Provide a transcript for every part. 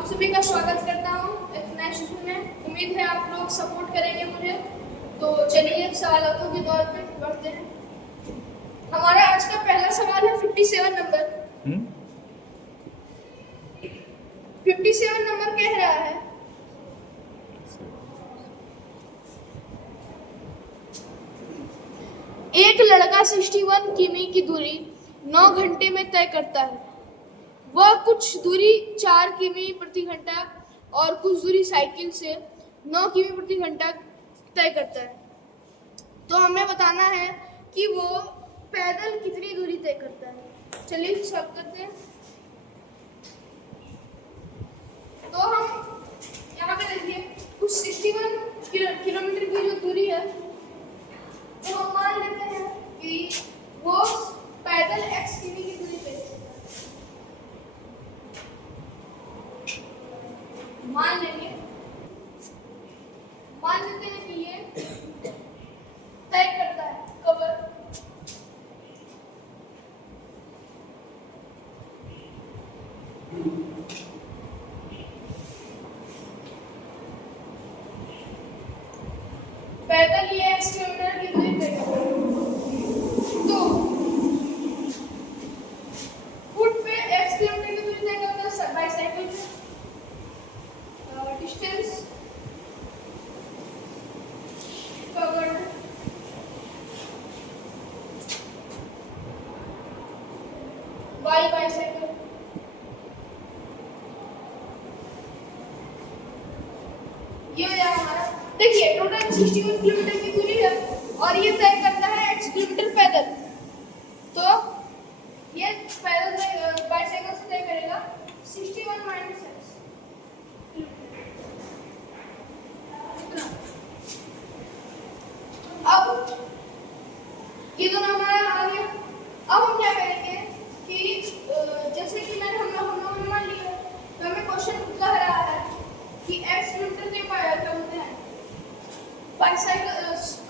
आप सभी का स्वागत करता हूँ एक नए सेशन में। उम्मीद है आप लोग सपोर्ट करेंगे मुझे। तो चलिए सवालों के दौर पे बढ़ते हैं। हमारा आज का पहला सवाल है 57 नंबर। 57 नंबर कह रहा है एक लड़का 61 किमी की दूरी 9 घंटे में तय करता है। वह कुछ दूरी 4 किमी प्रति घंटा और कुछ दूरी साइकिल से 9 किमी प्रति घंटा तय करता है। तो हमें बताना है कि वो पैदल कितनी दूरी तय करता है। चलिए सब करते हैं। तो हम यहाँ पे देखिए कुछ 61 किलोमीटर की जो दूरी है, तो हम मान लेते हैं कि वो पैदल x किमी की दूरी तय करता है। मान लेते हैं कि ये तय करता है कवर पैदल ये x किलोमीटर की दूरी तय करता है। तो फुट पे x किलोमीटर की दूरी तय करता है बाईसाइकिल पे। डिस्टेंस कवर्ड बाई बाईसाइकिल ये हो जाएगा हमारा। देखिए टोटल 61 किलोमीटर की दूरी है और ये तय करता है x किलोमीटर पैदल। तो ये पैदल बाईसाइकिल से तय करेगा 61 माइनस x। अब ये दोनों हमारा आ गया। अब हम क्या करेंगे कि जैसे कि हम लोगों ने मान लिया, तो हमें क्वेश्चन कह रहा है कि x किलोमीटर के क्या बोलते हैं बाईसाइकिल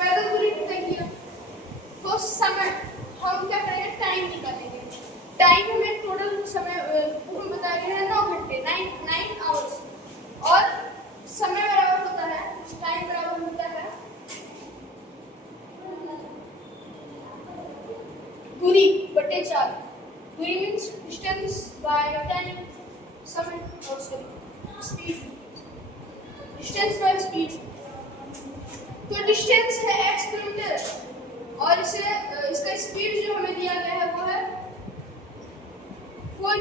पैदल दूरी तय किया। तो समय हम क्या करेंगे, टाइम निकालेंगे। टाइम हमें टोटल समय हम बताए गए हैं 9 घंटे 9 आवर्स, और समय बराबर होता है, टाइम बराबर होता है दूरी बटे 4। दूरी मीन्स डिस्टेंस बाय टाइम, समय और स्पीड, डिस्टेंस बाय स्पीड। तो डिस्टेंस है x किलोमीटर और इसका स्पीड जो हमें दिया गया है वो है 4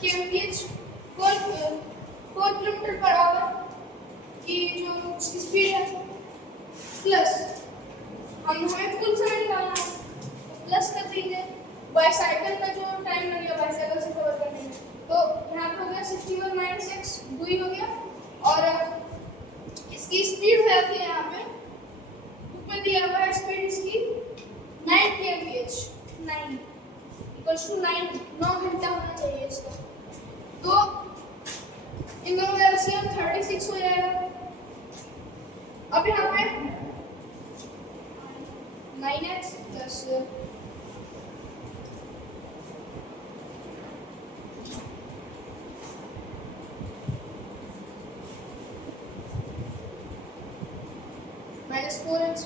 kmph 4 किलोमीटर पर आवर की जो स्पीड है, प्लस हमें फुल समय निकालना है, प्लस कर दीजिए बाईसाइकिल का जो टाइम लगेगा बाईसाइकिल से कवर करने में। तो यहाँ पे हो गया 61 माइनस x दूरी हो गया, और इसकी स्पीड हो जाती है यहाँ पे ऊपर दिया हुआ है स्पीड इसकी 9 kmph 9 इक्वल्स टू 9 घंटा होना चाहिए इसका। तो इन दोनों का एलसीएम 36 हो जाएगा। अब यहाँ पे 9x प्लस -4x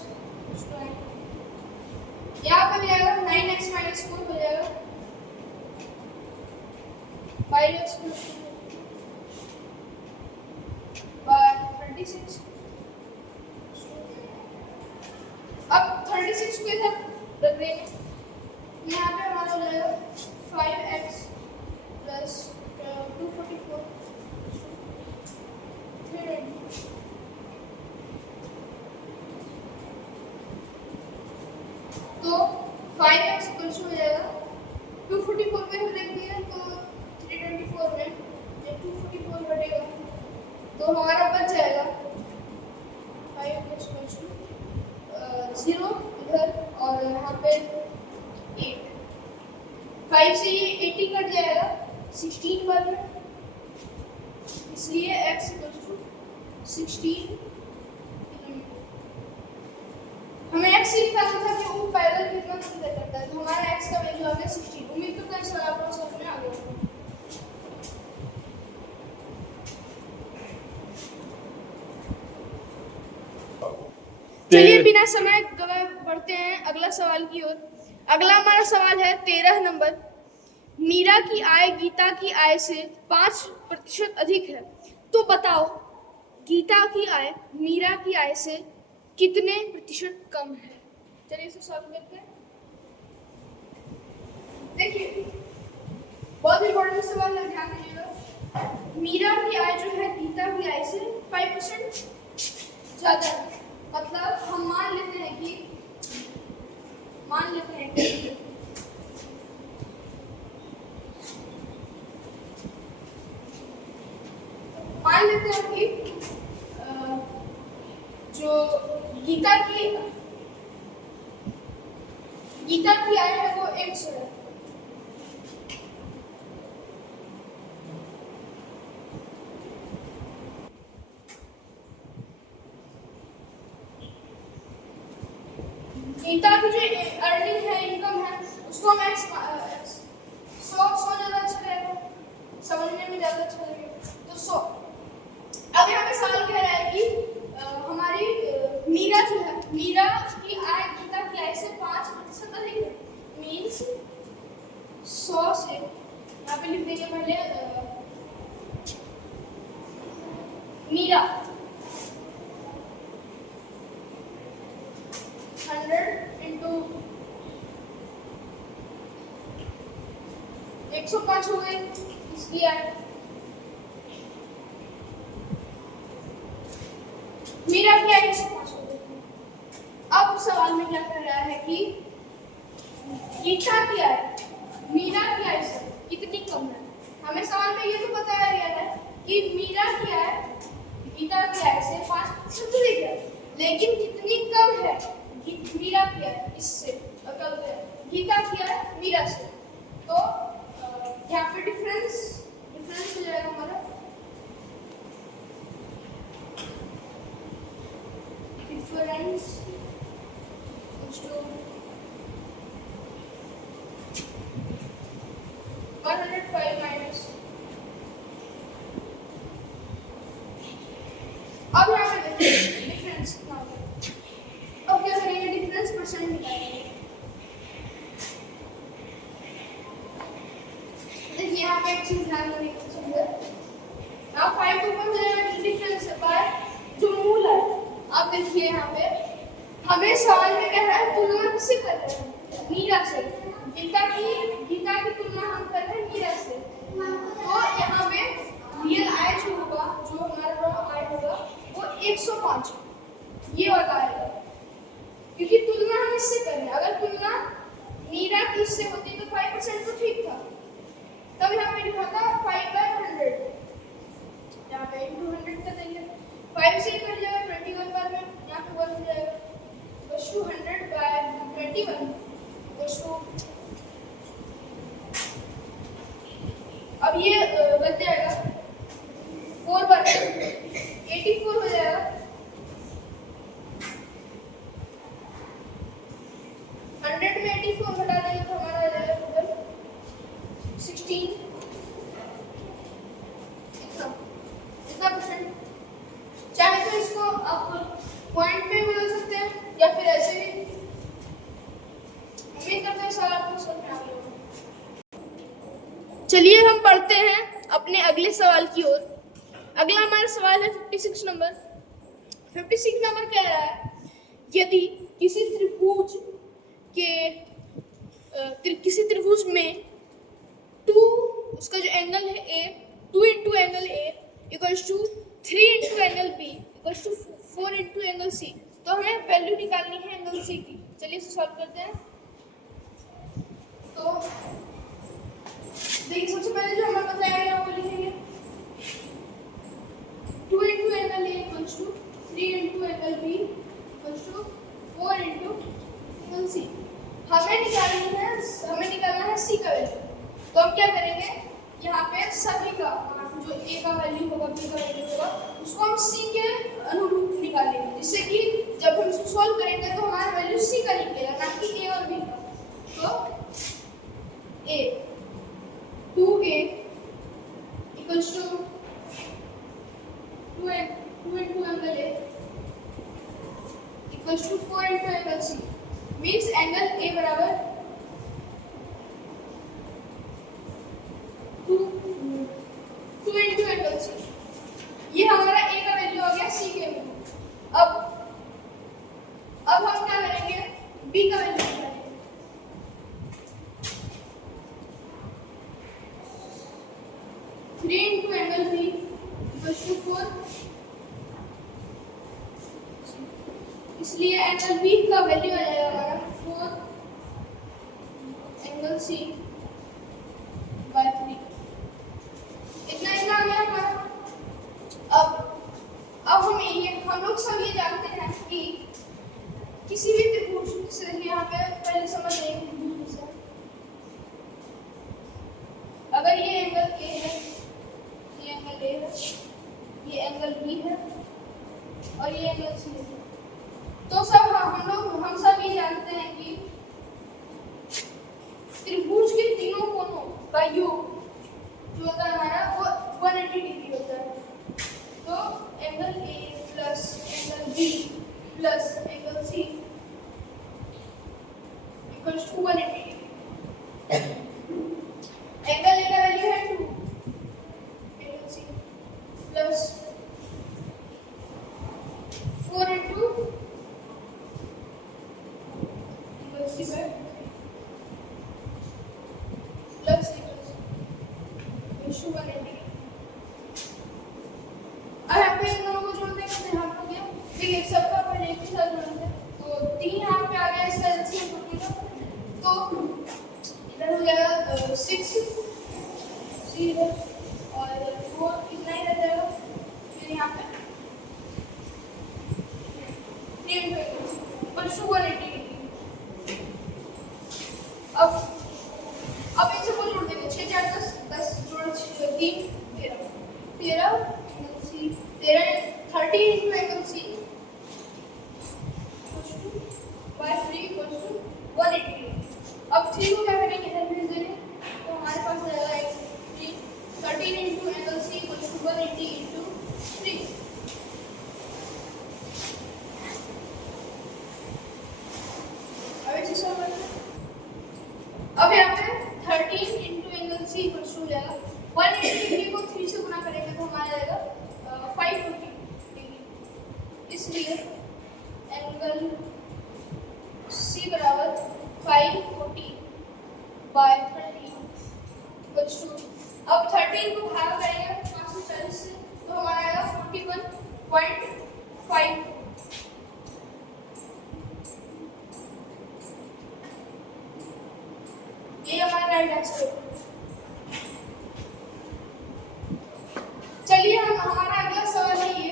यहाँ पर जाएगा 9x - 4 हो जाएगा 5x बाय 36। अब 36 को इधर रख देंगे, यहाँ पे हमारा हो जाएगा 5x प्लस 244 तो 5x इक्वल्स हो जाएगा 244 पे हम लिख दिए तो 324 में 244 बटेगा, तो हमारा बच जाएगा 5x इक्वल्स टू 0 इधर और यहाँ पे 8। 5 से ये 80 कट जाएगा 16 बार में, इसलिए x इक्वल्स टू 16। हमें x से निकालना था कि वो पैदल कितना दूर तय करता है, तो हमारा x का वैल्यू आ गया 16। उम्मीद करता हूं इस सवाल आपको समझ में आ गया। चलिए बिना समय गवाए बढ़ते हैं अगला सवाल की ओर। अगला हमारा सवाल है 13 नंबर। मीरा की आय गीता की आय से 5% अधिक है, तो बताओ गीता की आय मीरा की आय से कितने प्रतिशत कम है। चलिए इसे सॉल्व करते हैं। देखिए बहुत इंपॉर्टेंट सवाल है, ध्यान दीजिएगा। मीरा की आय जो है गीता की आय से 5% ज्यादा है। मतलब हम मान लेते हैं कि मान लेते हैं कि जो गीता की आय है वो 100 है। गीता की जो अर्निंग है, इनकम है, उसको हम 100 ज्यादा अच्छा रहेगा, समझने में ज्यादा अच्छा लगेगा, तो 100। अब यहाँ पे सवाल कह रहा है कि हमारी मीरा जो है, मीरा की आय गीता की आय से 5% अधिक है। मीन्स 100 से यहाँ पे लिख देंगे पहले मीरा 100 इंटू 105 हो गई इसकी आय। मीरा की आय 105 हो गई। अब सवाल में क्या कर रहा है कि गीता की आय मीरा की आय से कितनी कम है। हमें सवाल में ये तो बताया गया है कि मीरा की आय गीता की आय से 5% अधिक है, लेकिन कितनी कम है मीरा की आय इससे, मतलब गीता की आय मीरा से। तो यहाँ पे डिफरेंस हो जाएगा हमारा डिफरेंस टू 105 माइनस। अब यहाँ पे देखिए डिफरेंस कितना होगा। अब क्या करेंगे, डिफरेंस परसेंट निकालेंगे। देखिए यहाँ पे एक चीज ध्यान देने की चीज है, यहाँ 5 तो कम हो जाएगा डिफरेंस बाय जो मूल है। अब देखिए यहाँ पे हमें सवाल में कह रहा है तुलना किससे कर रहे हैं, मीरा से। गीता की तुलना हम कर रहे हैं मीरा से। तो यहाँ पे रियल आय जो होगा, जो हमारा आय होगा वो 105 ये बताएगा, क्योंकि तुलना हम इससे कर रहे हैं। अगर तुलना मीरा की इससे होती तो 5% तो ठीक था, तब यहाँ पे लिखा था 5/100, यहाँ पे इंटू 100 कर देंगे। 5 से कट जाएगा 21 बार में, यहाँ पे 1 हो जाएगा, बस 100/21 बस 2। अब ये बच जाएगा 4 बार 84 हो जाएगा। 100 में 84 घटा देंगे तो हमारा आ जाएगा टोटल 16। इतना परसेंट। चाहे तो इसको आप पॉइंट में बदल सकते हैं या फिर ऐसे भी। उम्मीद करते हैं सवाल आपको समझ में आ गया होगा। चलिए हम पढ़ते हैं अपने अगले सवाल की ओर। अगला हमारा सवाल है 56 नंबर। 56 नंबर कह रहा है यदि किसी त्रिभुज में 2 उसका जो एंगल है A 2 into angle A equals to 3 into angle B equals to 4 into angle C. तो हमें वैल्यू निकालनी है एंगल सी की। चलिए इसे सॉल्व करते हैं। तो देखिए सबसे पहले जो हमें बताया गया वो लिखेंगे 2 into angle A equals to 3 into angle B equals to 4 into angle C. हमें निकालना है सी का वैल्यू। तो हम क्या करेंगे, यहाँ पे सभी का जो ए का वैल्यू होगा, बी का वैल्यू होगा, उसको हम सी के अनुरूप निकालेंगे, जिससे कि जब हम इसको सॉल्व करेंगे तो हमारा वैल्यू सी का निकलेगा, ना कि ए और बी का। तो A 2a equals to 2 into angle A equals to 4 into angle C means angle A बराबर 2 into एंगल सी। ये हमारा ए का वैल्यू आ गया सी के वैल्यू। अब हम क्या करेंगे, बी का वैल्यू निकालेंगे। 3 into angle B equals to 4, इसलिए एंगल बी का वैल्यू आ जाएगा हमारा 4 एंगल सी बाय 3। इतना इतना आ गया हमारा। अब हम लोग सब ये जानते हैं कि किसी भी त्रिभुज से यहाँ पे पहले समझ लेंगे से अगर ये एंगल ए है, ये एंगल ए है, ये एंगल बी है और ये एंगल सी है, तो सब हम सब ये जानते हैं कि त्रिभुज के तीनों कोणों का योग जो होता है हमारा वो 180 डिग्री होता है। तो angle A plus angle B plus angle C equals to 180 degree. Angle A का वैल्यू है 2, angle C plus 4 into angle C by plus equals to 180। अब यहाँ पे इन दोनों को जोड़ देंगे तो यहाँ पे गया, देखिए सबका पहले एक ही साथ जोड़ते हैं तो 3 यहाँ पे आ गया इसका एलसीएम पूछेगा तो इधर हो जाएगा 6 सी इधर और 4 इतना ही रह जाएगा। फिर यहाँ पे 3 into पर 180 डिग्री। अब इनसे को जोड़ देंगे 6 4 10 10 जोड़ 3 13 angle C 30 into angle C by 3 equals to 180 degree. अब 3 को क्या करेंगे इधर भेज देंगे तो हमारे पास आ जाएगा 13 into angle C equals to 180 into 3। अब यहाँ पे 13 into angle C equals to हो जाएगा 180 डिग्री को 3 से गुना करेंगे तो हमारा जाएगा 540 डिग्री। इसलिए एंगल सी बराबर 540 बाय 13 इक्वल्स टू, अब 13 को भाग करेंगे 540 से तो हमारा आएगा 41.5। ये हमारा राइट आंसर। चलिए हमारा अगला सवाल है ये,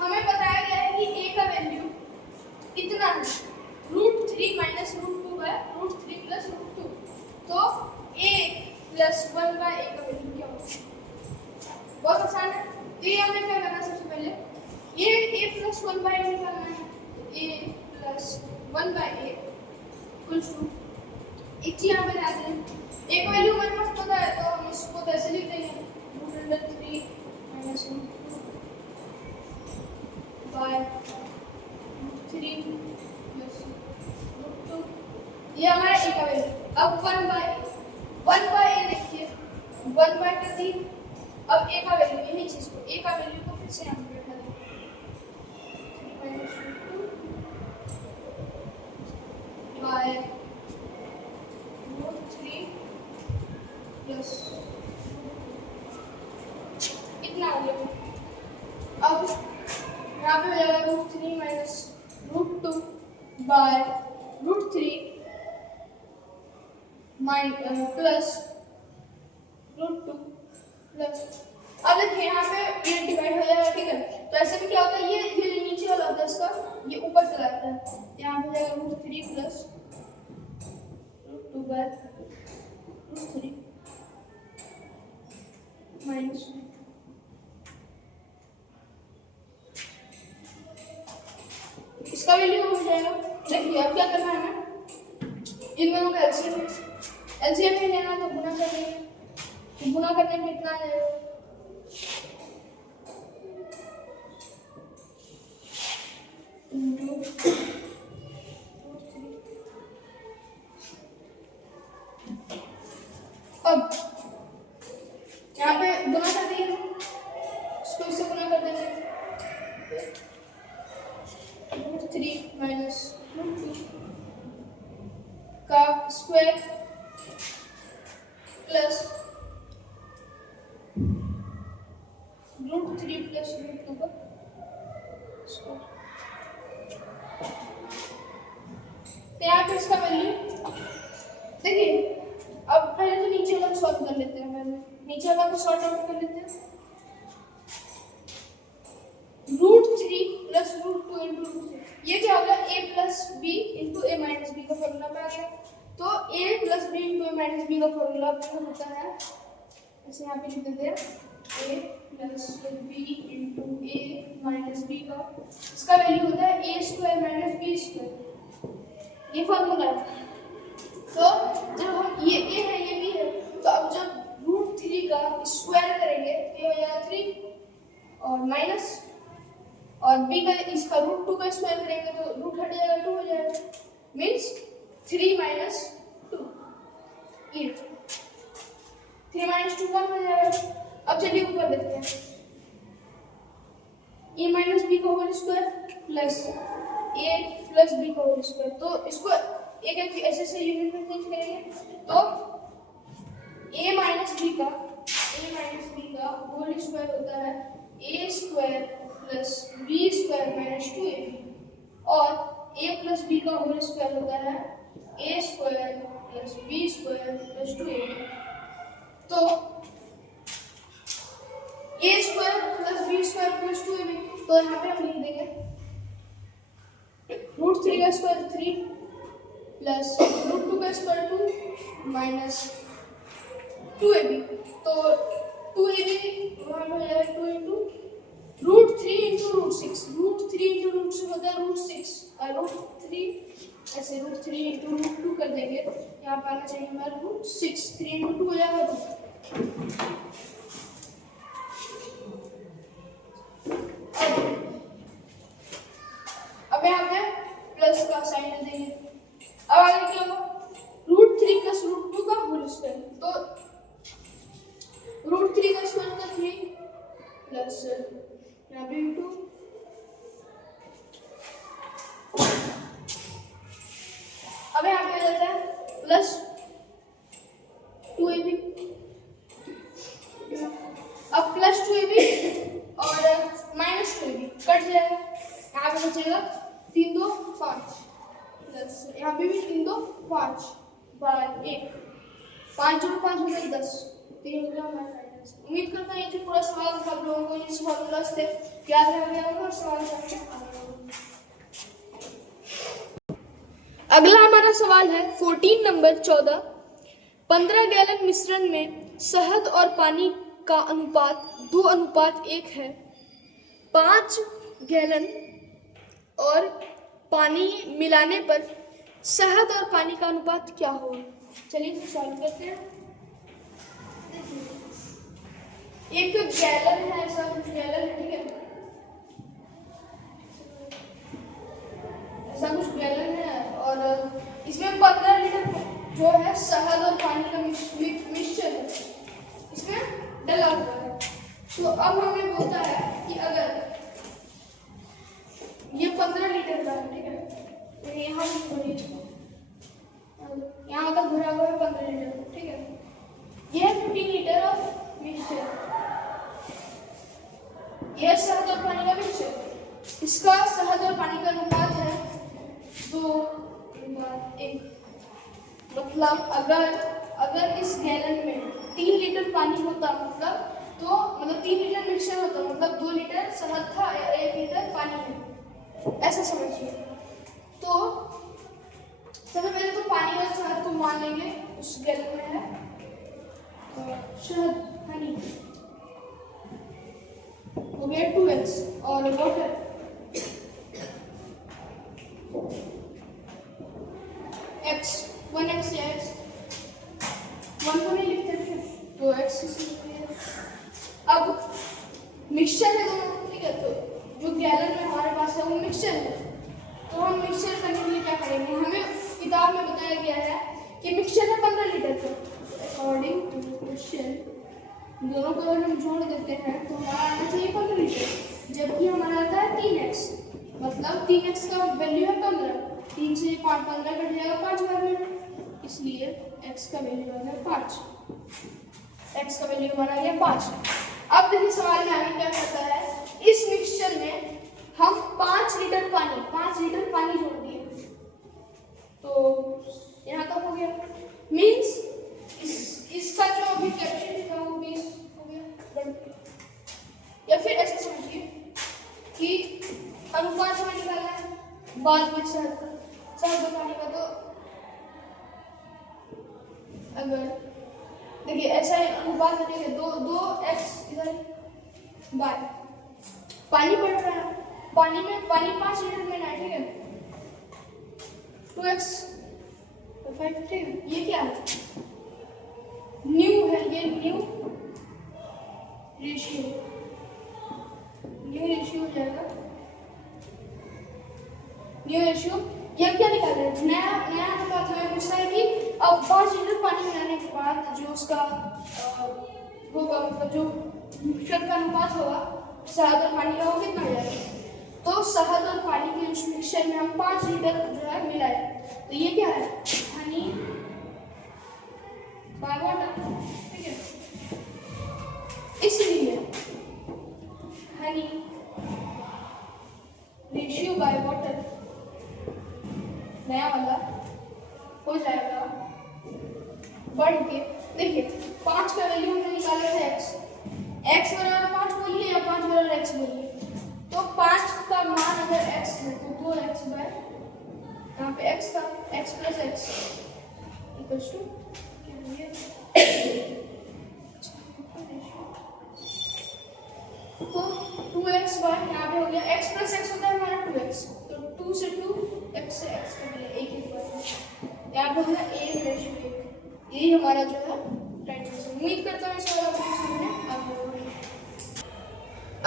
हमें बताया गया है कि a का वैल्यू इतना है √3 माइनस √2 बाय √3 प्लस √2, तो a प्लस 1 बाय a का वैल्यू क्या होगा? बहुत आसान है। तो ये हमें क्या करना है, सबसे पहले ये a प्लस 1 बाय a निकालना है। a plus 1 by a equals to एक चीज यहाँ पे ध्यान दें, एक वैल्यू हमारे पास पता है तो हम इसको कैसे लिख देंगे √3 माइनस 1 बाय 3 प्लस √2, ये हमारा a का वैल्यू। अब 1 बाय a देखिए 1 बाय 3, अब a का वैल्यू यही चीज को a का वैल्यू को फिर से यहाँ पे बैठा देंगे 3 बाय √3 प्लस इतना हो गया। अब यहाँ पे हो जाएगा √3 माइनस √2 बाय √3 प्लस √2 प्लस, अब देखिए यहाँ पे ये डिवाइड हो जाएगा, ठीक है। तो ऐसे में क्या होता है, ये नीचे वाला होता है इसका, ये ऊपर चला जाता है, यहाँ पे जाएगा √3 प्लस √2 बाय √3 माइनस 1। इसका वैल्यू हो जाएगा। देखिए अब क्या करना है हमें, इन दोनों का एलसीएम नहीं लेना तो गुना कर लेंगे, तो गुना करने में कितना आ जाएगा इंटू √3 प्लस √2 का स्क्वायर। तो यहाँ पे इसका वैल्यू देखिए, अब पहले तो नीचे वाला सॉल्व कर लेते हैं। पहले नीचे वाला को सॉर्ट आउट कर लेते हैं। √3 प्लस √2 इंटू √3, ये क्या होगा? a plus B into A minus B का फॉर्मूला में आ गया। तो a plus B into A minus B का फॉर्मूला होता है, ऐसे यहाँ पे लिख देते हैं, a plus B into A minus B का, इसका वैल्यू होता है a square minus B square, ये फॉर्मूला है। तो जब हम ये a है ये b है, तो अब जब √3 का स्क्वायर करेंगे तो ये हो जाएगा 3 और माइनस, और b का इसका √2 का स्क्वायर करेंगे तो रूट हट जाएगा, 2 हो जाएगा, मींस 3 माइनस 2 8, 3 माइनस 2 1 हो जाएगा। अब चलिए ऊपर देखते हैं, a माइनस बी का whole square plus a plus B का होल स्क्वायर, तो इसको एक एक ऐसे यूनिट में चेंज करेंगे तो a माइनस बी का होल स्क्वायर होता है a square plus B square minus 2ab, और a प्लस बी का होल स्क्वायर होता है a square plus B square plus 2ab। तो a square plus B square plus 2ab, तो यहाँ पे हम लिख देंगे √3 का स्क्वायर 3 प्लस √2 का स्क्वायर 2 माइनस 2ab, तो 2ab वहाँ पे हो जाएगा 2 इंटू √3 इंटू √6, √3 इंटू √6 होता है √6, और √3 ऐसे √3 इंटू √2 कर देंगे, यहाँ पे आना चाहिए हमारा √6, 3 इंटू 2 हो जाएगा 2। अब यहाँ पे प्लस का साइन देंगे। अब आगे क्या होगा? √3 प्लस √2 का होल स्क्वायर, तो √3 का स्क्वायर होता है 3 प्लस यहाँ पे 2, अब यहाँ पे आ जाता है प्लस 2ab, अब प्लस 2ab और माइनस 2ab कट जाएगा, यहाँ पे बचेगा 3 2 5 प्लस यहाँ पे भी 3 2 5 बार 1, 5 जोड़ 5 हो गया 10, तो ये हो गया हमारा फाइनल। उम्मीद करता हूँ ये जो पूरा सवाल आप लोगों को इस फॉर्मूला से याद रह गया होगा और सवाल समझ आ गया होगा। अगला हमारा सवाल है 14 नंबर 14, 15 गैलन मिश्रण में शहद और पानी का अनुपात 2:1 है। 5 गैलन और पानी मिलाने पर शहद और पानी का अनुपात क्या होगा? चलिए इसे सॉल्व करते हैं। एक गैलन है, ऐसा कुछ गैलन है, ठीक है, ऐसा कुछ गैलन है और इसमें 15 लीटर जो है शहद और पानी का मिक्सचर है, इसमें डला हुआ है। तो अब हमें बोलता है कि अगर ये 15 लीटर का है, ठीक है, तो यहाँ तक भरा हुआ है 15 लीटर, ठीक है, ये 15 लीटर ऑफ मिक्सचर, यह शहद और पानी का मिक्सचर, इसका शहद और पानी का अनुपात है 2:1। मतलब अगर इस गैलन में 3 लीटर पानी होता, मतलब 3 लीटर मिक्सचर होता, मतलब 2 लीटर शहद था और 1 लीटर पानी है, ऐसा समझिए। तो सबसे पहले तो पानी और शहद को मान लेंगे, उस गैलन में है शहद हनी हो गया 2x और वाटर x 1x या x 1 को नहीं लिखते थे तो x से लिखते हैं। अब मिक्सचर है दोनों, ठीक है, तो जो गैलन में हमारे पास है वो मिक्सचर है, तो हम मिक्सचर करने के लिए क्या करेंगे? हमें किताब में बताया गया है कि मिक्सचर है 15 लीटर का, अकॉर्डिंग टू क्वेश्चन दोनों को अगर हम जोड़ देते हैं तो हमारा आना चाहिए 15 लीटर, जबकि हमारा आता है 3x, मतलब 3x का वैल्यू है 15, 3 से 5 15 कट जाएगा 5 बार में, इसलिए x का वैल्यू आ गया 5, x का वैल्यू हमारा आ गया 5। अब देखिए सवाल में आगे क्या कहता है, इस मिक्सचर में हम 5 लीटर पानी जोड़ दिए, तो यहाँ तक हो गया। मीन्स इसका जो अभी कैपेसिटी था वो 20 हो गया। या फिर ऐसे समझिए कि अनुपात हमें निकालना है, बाद में शहद पानी का। तो अगर देखिए ऐसा अनुपात है, दो x इधर बाय पानी पड़ रहा है, पानी 5 लीटर में ना, ठीक है, 2x 5 ये क्या है, न्यू है, ये न्यू रेशियो हो जाएगा। न्यू रेशियो ये क्या निकाल रहे हैं, नया अनुपात हमें पूछना है कि अब 5 लीटर पानी मिलाने के बाद जो उसका होगा, मतलब जो मिक्सचर का अनुपात होगा शहद और पानी का, वो कितना हो जाएगा। तो शहद और पानी के उस मिक्सचर में हम 5 लीटर जो है मिलाए, तो ये क्या है, हनी बाय वाटर, ठीक है। इसलिए हनी रेशियो बाय वाटर नया वाला हो जाएगा बढ़ के, देखिए 5 का वैल्यू हमने निकाला था x बराबर 5 बोलिए या 5 बराबर x बोलिए, तो 5 का मान अगर x है तो 2x बाय, यहाँ पे x था, x plus x equals to तो 2x बाय, यहाँ पे हो गया x प्लस x होता है हमारा 2x, तो 2 से 2 x से x का मिला 1 बाय, यहाँ पे हो गया a रेशियो 1। यही हमारा जो है राइट आंसर। उम्मीद करता हूँ इस वाला आपको समझ में आ गया।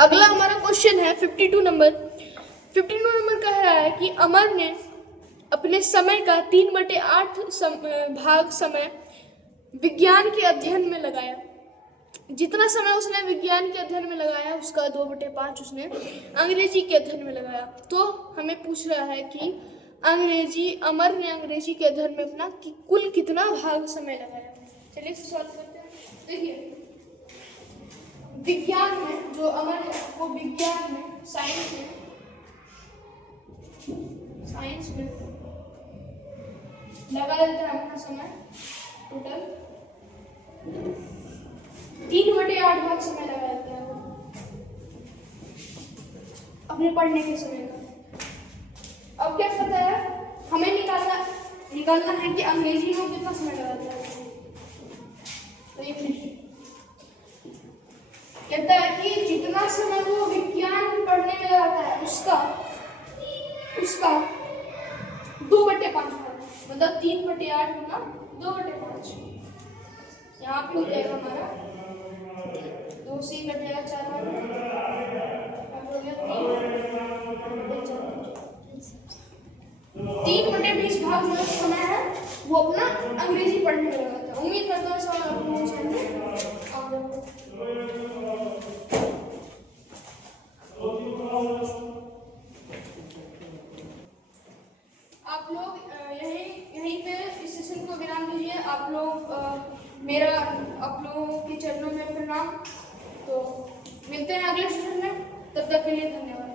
अगला हमारा क्वेश्चन है 52 नंबर। 52 नंबर कह रहा है कि अमर ने अपने समय का 3/8 भाग समय विज्ञान के अध्ययन में लगाया। जितना समय उसने विज्ञान के अध्ययन में लगाया उसका 2/5 उसने अंग्रेजी के अध्ययन में लगाया। तो हमें पूछ रहा है कि अमर ने अंग्रेजी के अध्ययन में अपना कुल कितना भाग समय लगाया। चलिए सॉल्व करते हैं। देखिए विज्ञान में जो अमर है वो विज्ञान में साइंस में लगा देता है अपना समय टोटल 3/8 भाग समय लगा देता है वो अपने पढ़ने के समय का। अब क्या पता है हमें निकालना है कि अंग्रेजी में कितना समय लगाता है। तो ये कहता है कि जितना समय वो विज्ञान पढ़ने में लगाता है उसका 2/5, मतलब 3/8 होगा 2/5। यहाँ पे हो जाएगा हमारा 2 से कटेगा 4 हो गया 3/20 भाग जो समय है वो अपना अंग्रेजी पढ़ने में लगाता है। उम्मीद करता हूँ सवाल आपको समझ में आ गया। आप लोग यहीं पे इस सेशन को विराम दीजिए। आप लोगों के चरणों में प्रणाम। तो मिलते हैं अगले सेशन में, तब तक के लिए धन्यवाद।